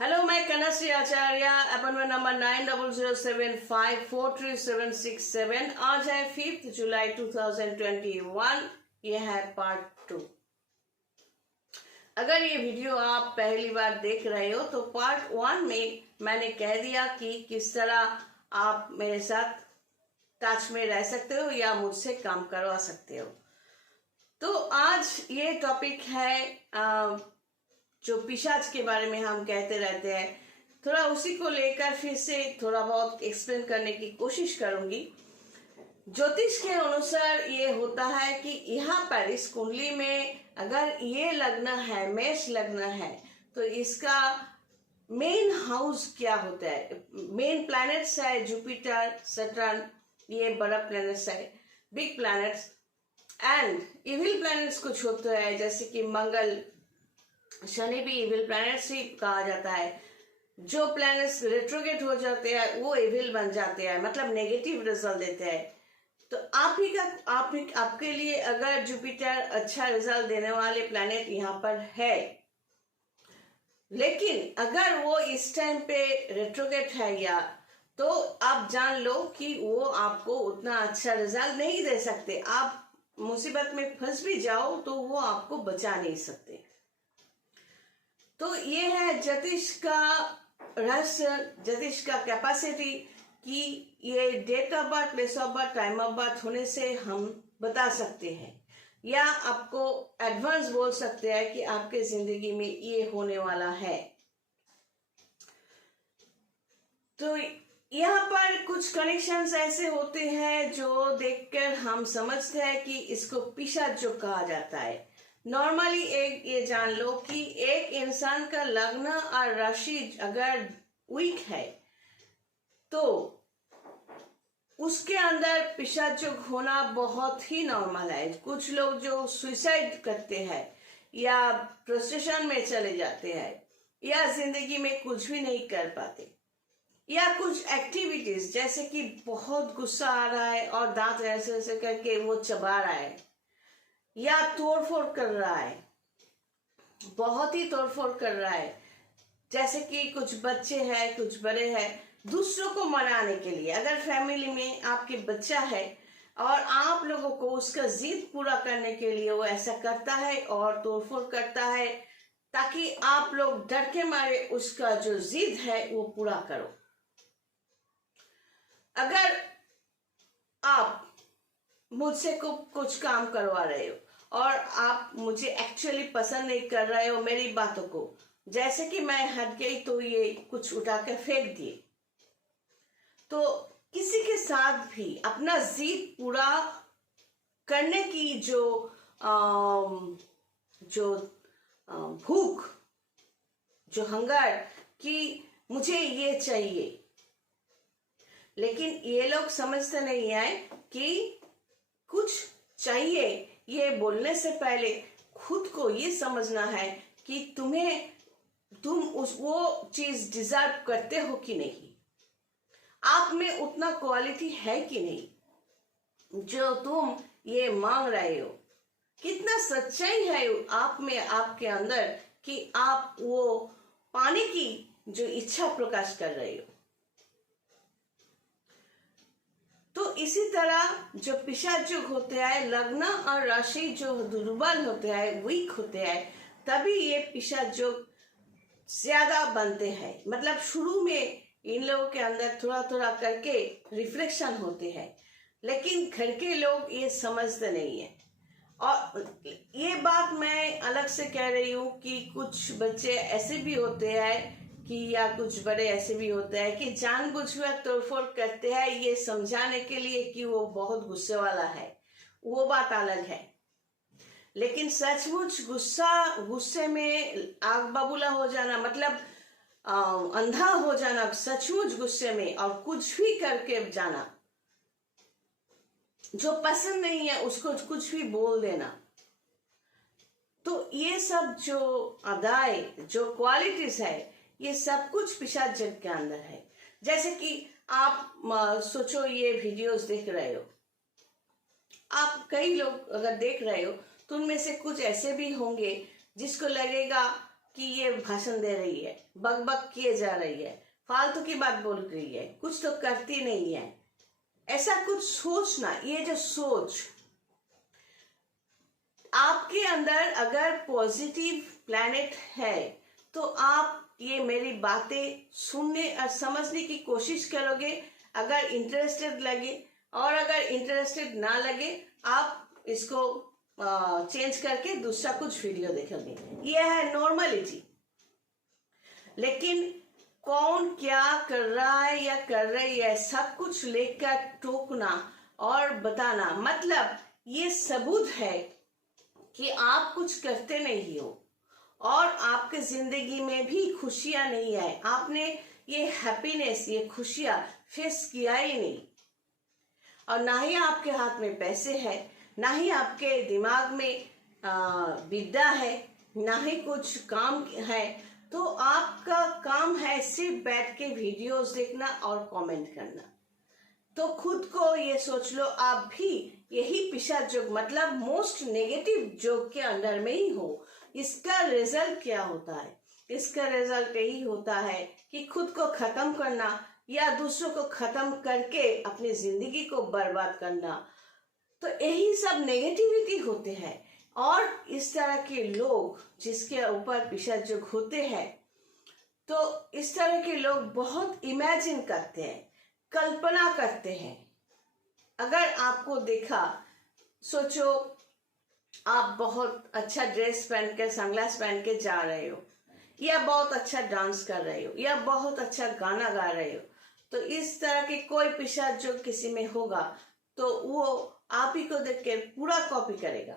Hello, my Kanasri Acharya, appointment number 9007543767। आज है 5 जुलाई 2021। ये है पार्ट 2। अगर ये वीडियो आप पहली बार देख रहे हो तो पार्ट 1 में मैंने कह दिया कि किस तरह आप मेरे साथ टच में रह सकते हो या मुझसे काम करवा सकते हो। तो आज ये टॉपिक है जो पिशाच के बारे में हम कहते रहते हैं, थोड़ा उसी को लेकर फिर से थोड़ा बहुत एक्सप्लेन करने की कोशिश करूंगी। ज्योतिष के अनुसार ये होता है कि यहाँ पर इस कुंडली में अगर ये लग्न है, मेष लग्न है, तो इसका मेन हाउस क्या होता है। मेन प्लैनेट्स है जुपिटर, सैटर्न, ये बड़ा प्लैनेट्स है, big planets. And evil planets कुछ होते हैं, जैसे कि मंगल, शनि भी इविल प्लैनेट्स ही कहा जाता है। जो प्लैनेट्स रेट्रोगेट हो जाते हैं वो इविल बन जाते हैं, मतलब नेगेटिव रिजल्ट देते हैं। तो आपके लिए अगर जुपिटर अच्छा रिजल्ट देने वाले प्लैनेट यहाँ पर है, लेकिन अगर वो इस टाइम पे रेट्रोगेट है या, तो आप जान लो कि वो आपको उतना अच्छा रिजल्ट नहीं दे सकते। आप मुसीबत में फंस भी जाओ तो वो आपको बचा नहीं सकते। तो ये है ज्योतिष का रहस्य, ज्योतिष का कैपेसिटी, कि ये date of birth, place of birth, time of birth होने से हम बता सकते हैं या आपको एडवांस बोल सकते हैं कि आपके जिंदगी में ये होने वाला है। तो यहाँ पर कुछ कनेक्शंस ऐसे होते हैं जो देखकर हम समझते हैं कि इसको पिशाच जो कहा जाता है। नॉर्मली एक ये जान लो कि एक इंसान का लग्न और राशि अगर वीक है तो उसके अंदर पिशाचुक होना बहुत ही नॉर्मल है। कुछ लोग जो सुसाइड करते हैं या फ्रस्ट्रेशन में चले जाते हैं या जिंदगी में कुछ भी नहीं कर पाते, या कुछ एक्टिविटीज जैसे कि बहुत गुस्सा आ रहा है और दांत ऐसे ऐसे करके वो चबा रहा है या तोड़फोड़ कर रहा है, बहुत ही तोड़फोड़ कर रहा है। जैसे कि कुछ बच्चे हैं, कुछ बड़े हैं, दूसरों को मनाने के लिए, अगर फैमिली में आपके बच्चा है और आप लोगों को उसका जिद पूरा करने के लिए वो ऐसा करता है और तोड़फोड़ करता है, ताकि आप लोग डर के मारे उसका जो जिद है वो पूरा करो। अगर आप मुझसे कुछ काम करवा रहे हो और आप मुझे एक्चुअली पसंद नहीं कर रहे हो मेरी बातों को, जैसे कि मैं हट गई तो ये कुछ उठाकर फेंक दिए, तो किसी के साथ भी अपना जिद पूरा करने की जो भूख, जो हंगर कि मुझे ये चाहिए, लेकिन ये लोग समझते नहीं है कि कुछ चाहिए ये बोलने से पहले खुद को ये समझना है कि तुम वो चीज डिजर्व करते हो कि नहीं, आप में उतना क्वालिटी है कि नहीं जो तुम ये मांग रहे हो, कितना सच्चाई है आप में, आपके अंदर, कि आप वो पाने की जो इच्छा प्रकाश कर रहे हो। तो इसी तरह जो पिशाचुक होते हैं, लग्न और राशि जो दुर्बल होते हैं, वीक होते हैं, तभी ये पिशाचुक ज्यादा बनते हैं। मतलब शुरू में इन लोगों के अंदर थोड़ा थोड़ा करके रिफ्लेक्शन होते हैं, लेकिन घर के लोग ये समझते नहीं है। और ये बात मैं अलग से कह रही हूँ कि कुछ बच्चे ऐसे भी होते हैं कि, या कुछ बड़े ऐसे भी होते हैं कि जानबूझकर तोड़फोड़ करते हैं ये समझाने के लिए कि वो बहुत गुस्से वाला है, वो बात अलग है। लेकिन सचमुच गुस्से में आग बबूला हो जाना, मतलब अंधा हो जाना सचमुच गुस्से में, और कुछ भी करके जाना, जो पसंद नहीं है उसको कुछ भी बोल देना, तो ये सब जो अदाएं, जो क्वालिटीज है, ये सब कुछ पिशाच जग के अंदर है। जैसे कि आप सोचो, ये वीडियोस देख रहे हो, आप कई लोग अगर देख रहे हो तो उनमें से कुछ ऐसे भी होंगे जिसको लगेगा कि ये भाषण दे रही है, बक बक किए जा रही है, फालतू की बात बोल रही है, कुछ तो करती नहीं है, ऐसा कुछ सोचना, ये जो सोच आपके अंदर अगर पॉजिटिव प्लैनेट है तो आप ये मेरी बातें सुनने और समझने की कोशिश करोगे। अगर इंटरेस्टेड लगे, और अगर इंटरेस्टेड ना लगे आप इसको चेंज करके दूसरा कुछ वीडियो देखोगे। यह है नॉर्मलिटी। लेकिन कौन क्या कर रहा है या कर रही है सब कुछ लेकर टोकना और बताना, मतलब ये सबूत है कि आप कुछ करते नहीं हो और आपके जिंदगी में भी खुशियां नहीं आए। आपने ये हैप्पीनेस, ये खुशियां फेस किया ही नहीं, और ना ही आपके हाथ में पैसे है, ना ही आपके दिमाग में विद्या है, ना ही कुछ काम है। तो आपका काम है सिर्फ बैठ के वीडियोस देखना और कमेंट करना। तो खुद को ये सोच लो आप भी यही पिशाच योग, मतलब मोस्ट नेगेटिव योग के अंडर में ही हो। इसका रिजल्ट क्या होता है? इसका रिजल्ट यही होता है कि खुद को खत्म करना या दूसरों को खत्म करके अपनी जिंदगी को बर्बाद करना। तो यही सब नेगेटिविटी होते हैं। और इस तरह के लोग जिसके ऊपर पिशाच योग होते हैं, तो इस तरह के लोग बहुत इमेजिन करते हैं, कल्पना करते हैं। अगर आपको देखा, सोचो आप बहुत अच्छा ड्रेस पहन के, सनग्लास पहन के जा रहे हो, या बहुत अच्छा डांस कर रहे हो, या बहुत अच्छा गाना गा रहे हो, तो इस तरह के कोई पिशाच जो किसी में होगा तो वो आप ही को देख के पूरा कॉपी करेगा।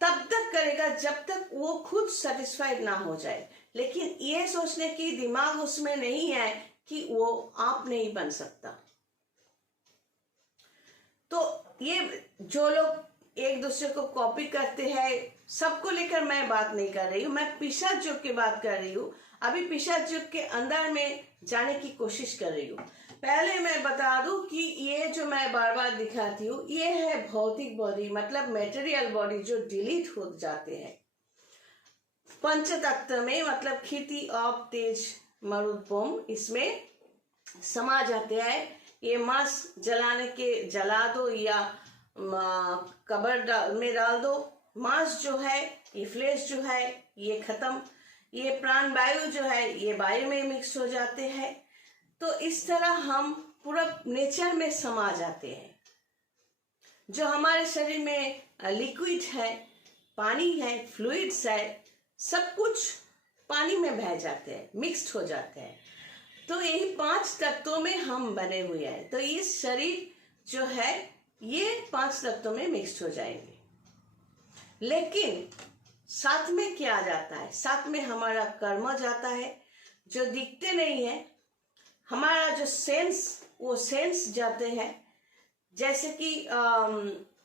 तब तक करेगा जब तक वो खुद सेटिस्फाइड ना हो जाए। लेकिन ये सोचने की दिमाग उसमें नहीं है कि वो आप नहीं बन सकता। तो ये जो लोग एक दूसरे को कॉपी करते हैं, सबको लेकर मैं बात नहीं कर रही हूँ, मैं पिशाच योग की बात कर रही हूँ। अभी पिशाच योग के अंदर में जाने की कोशिश कर रही हूँ। पहले मैं बता दूं कि ये जो मैं बार बार दिखाती हूँ, ये है भौतिक बॉडी, मतलब मेटेरियल बॉडी जो डिलीट हो जाते हैं। पंच तत्व में, मतलब खेती, आप, तेज, मरुद, पोम, इसमें समा जाते हैं। ये मांस जलाने के जला दो या कब्र में डाल दो। मांस जो है, ये फ्लेश जो है, ये खत्म। ये प्राण वायु जो है, ये वायु में मिक्स हो जाते हैं। तो इस तरह हम पूरा नेचर में समा जाते हैं। जो हमारे शरीर में लिक्विड है, पानी है, फ्लूइड्स है, सब कुछ पानी में बह जाते हैं, मिक्स्ड हो जाते हैं। तो यही 5 तत्वों में हम बने हुए हैं। तो इस शरीर जो है ये 5 तत्वों में मिक्स्ड हो जाएंगे। लेकिन साथ में क्या जाता है? साथ में हमारा कर्म जाता है, जो दिखते नहीं है। हमारा जो सेंस, वो सेंस जाते हैं। जैसे कि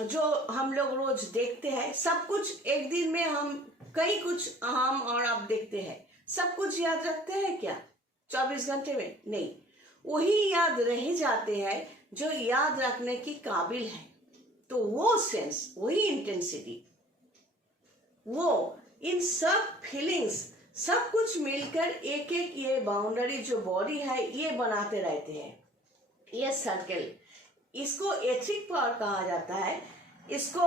जो हम लोग रोज देखते हैं, सब कुछ एक दिन में हम कई कुछ हम और आप देखते हैं, सब कुछ याद रखते हैं क्या 24 घंटे में? नहीं, वही याद रह जाते हैं जो याद रखने की काबिल है। तो वो सेंस, वही इंटेंसिटी, वो इन सब फीलिंग्स, सब कुछ मिलकर एक एक ये बाउंड्री जो बॉडी है ये बनाते रहते हैं, ये सर्कल। इसको एथिक पावर कहा जाता है। इसको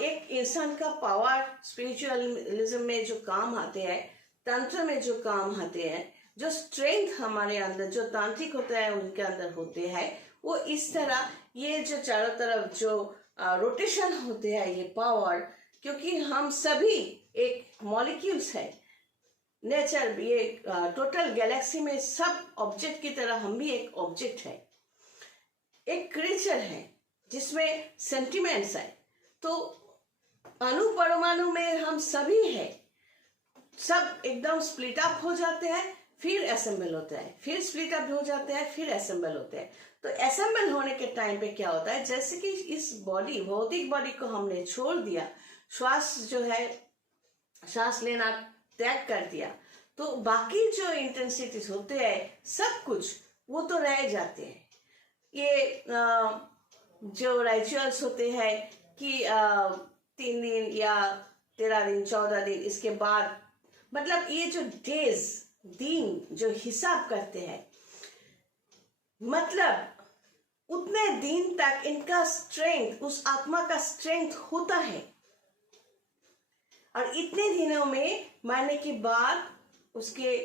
एक इंसान का पावर, स्पिरिचुअलिज्म में जो काम आते हैं, तंत्र में जो काम आते हैं, जो स्ट्रेंथ हमारे अंदर, जो तांत्रिक होते हैं उनके अंदर होते हैं, वो इस तरह ये जो चारों तरफ जो रोटेशन होते हैं, ये पावर, क्योंकि हम सभी एक मॉलिक्यूल्स है, नेचर, ये टोटल गैलेक्सी में सब ऑब्जेक्ट की तरह हम भी एक ऑब्जेक्ट है, एक क्रिएचर है जिसमें सेंटिमेंट्स है। तो अणु परमाणु में हम सभी है, सब एकदम स्प्लिट अप हो जाते हैं, फिर असेंबल होते हैं, फिर स्प्लिट अप हो जाते हैं, फिर असेंबल होते हैं। तो असेंबल होने के टाइम पे क्या होता है, जैसे कि इस बॉडी, भौतिक बॉडी को हमने छोड़ दिया, श्वास जो है, सांस लेना त्याग कर दिया, तो बाकी जो इंटेंसिटीज होते हैं, सब कुछ वो तो रह जाते हैं। ये जो रिचुअल्स होते हैं कि 3 दिन या 13 दिन 14 दिन, इसके बाद मतलब ये जो डेज दिन जो हिसाब करते हैं, मतलब उतने दिन तक इनका स्ट्रेंथ, उस आत्मा का स्ट्रेंथ होता है। और इतने दिनों में मरने के बाद उसके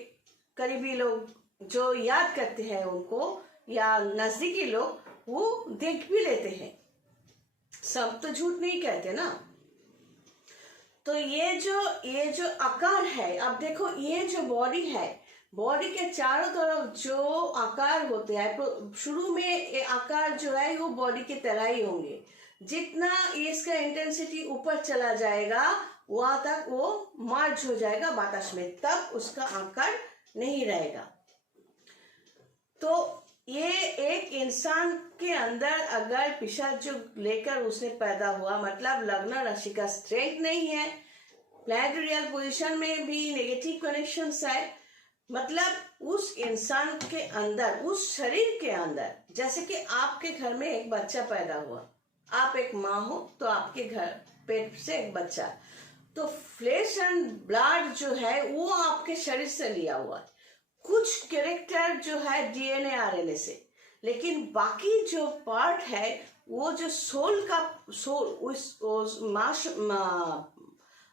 करीबी लोग जो याद करते हैं उनको, या नजदीकी लोग, वो देख भी लेते हैं। सब तो झूठ नहीं कहते ना। तो ये जो आकार है, अब देखो ये जो बॉडी है, बॉडी के चारों तरफ जो आकार होते हैं, तो शुरू में ये आकार जो है वो बॉडी की तरह ही होंगे। जितना इसका इंटेंसिटी ऊपर चला जाएगा वहां तक वो मर्ज हो जाएगा बातास में, तब उसका आकार नहीं रहेगा। तो ये एक इंसान के अंदर अगर पिशाच जो लेकर उसने पैदा हुआ, मतलब लग्न राशि का स्ट्रेंथ नहीं है, प्लैनेटरी पोजीशन में भी नेगेटिव कनेक्शंस है, मतलब उस इंसान के अंदर, उस शरीर के अंदर, जैसे कि आपके घर में एक बच्चा पैदा हुआ, आप एक माँ हो तो आपके घर पेट से एक बच्चा, तो फ्लेश एंड ब्लड जो है वो आपके शरीर से लिया हुआ है। कुछ कैरेक्टर जो है डीएनए आरएनए से, लेकिन बाकी जो पार्ट है वो जो सोल उस मास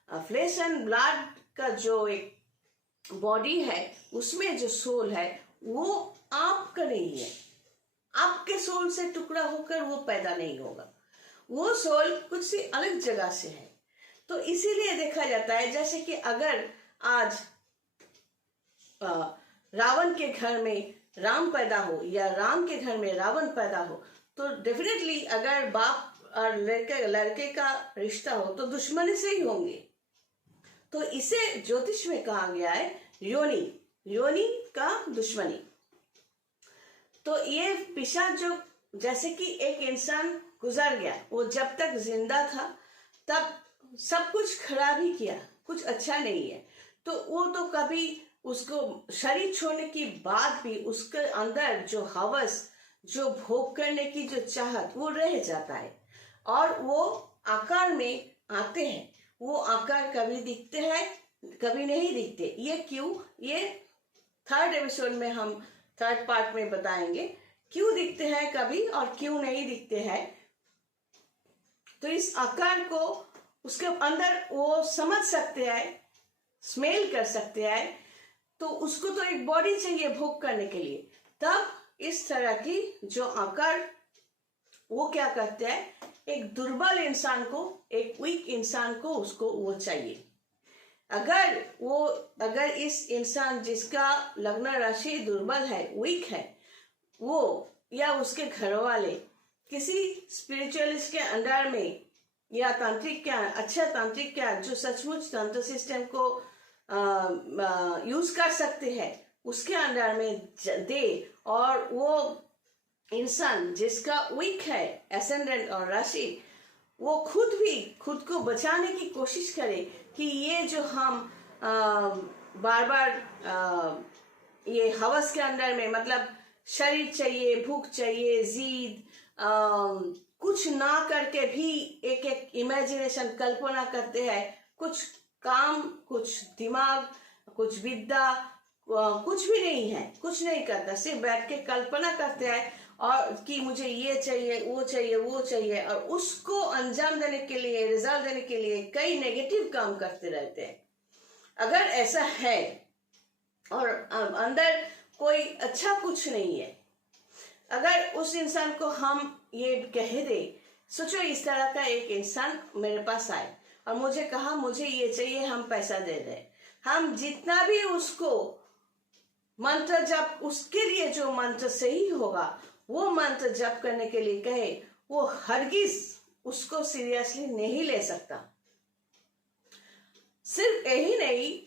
फ्लेश एंड ब्लड का जो एक बॉडी है, उसमें जो सोल है वो आपका नहीं है। आपके सोल से टुकड़ा होकर वो पैदा नहीं होगा, वो सोल कुछ सी अलग जगह से है। तो इसीलिए देखा जाता है, जैसे कि अगर आज रावण के घर में राम पैदा हो या राम के घर में रावण पैदा हो, तो डेफिनेटली अगर बाप और लड़के का रिश्ता हो तो दुश्मनी से ही होंगे। तो इसे ज्योतिष में कहा गया है योनि का दुश्मनी। तो ये पिशाच जो, जैसे कि एक इंसान गुजर गया, वो जब तक जिंदा था तब सब कुछ खराब ही किया, कुछ अच्छा नहीं है, तो वो तो कभी उसको शरीर छोड़ने के बाद भी उसके अंदर जो हवस, जो भोग करने की जो चाहत, वो रह जाता है और वो आकार में आते हैं। वो आकार कभी दिखते हैं कभी नहीं दिखते। ये क्यों, ये थर्ड एपिसोड में हम थर्ड पार्ट में बताएंगे क्यों दिखते हैं कभी और क्यों नहीं दिखते हैं। तो इस आकार को उसके अंदर वो समझ सकते हैं, स्मेल कर सकते हैं, तो उसको तो एक बॉडी चाहिए भोग करने के लिए। तब इस तरह की जो आकार, वो क्या करते हैं, एक दुर्बल इंसान को, एक वीक इंसान को उसको वो चाहिए। अगर इस इंसान जिसका लग्न राशि दुर्बल है, वीक है, वो या उसके घर वाले किसी स्पिरिचुअलिस्ट के अंडर में या तांत्रिक क्या, अच्छा तांत्रिक क्या, जो सचमुच तंत्र सिस्टम को यूज कर सकते हैं, उसके अंडर में दे, और वो इंसान जिसका वीक है एसेंडेंट और राशि, वो खुद को बचाने की कोशिश करे कि ये जो हम बार बार ये हवस के अंदर में, मतलब शरीर चाहिए, भूख चाहिए, जीद, कुछ ना करके भी एक इमेजिनेशन, कल्पना करते हैं, कुछ काम, कुछ दिमाग, कुछ विद्या, कुछ भी नहीं है, कुछ नहीं करता, सिर्फ बैठ के कल्पना करते हैं और कि मुझे ये चाहिए, वो चाहिए, वो चाहिए, और उसको अंजाम देने के लिए, रिजल्ट देने के लिए कई नेगेटिव काम करते रहते हैं। अगर ऐसा है और अंदर कोई अच्छा कुछ नहीं है, अगर उस इंसान को हम ये कह दे, सोचो इस तरह का एक इंसान मेरे पास आए और मुझे कहा मुझे ये चाहिए, हम पैसा दे रहे, हम जितना भी उसको मंत्र जप, उसके लिए जो मंत्र सही होगा वो मंत्र जप करने के लिए कहे, वो हरगिज उसको सीरियसली नहीं ले सकता। सिर्फ यही नहीं,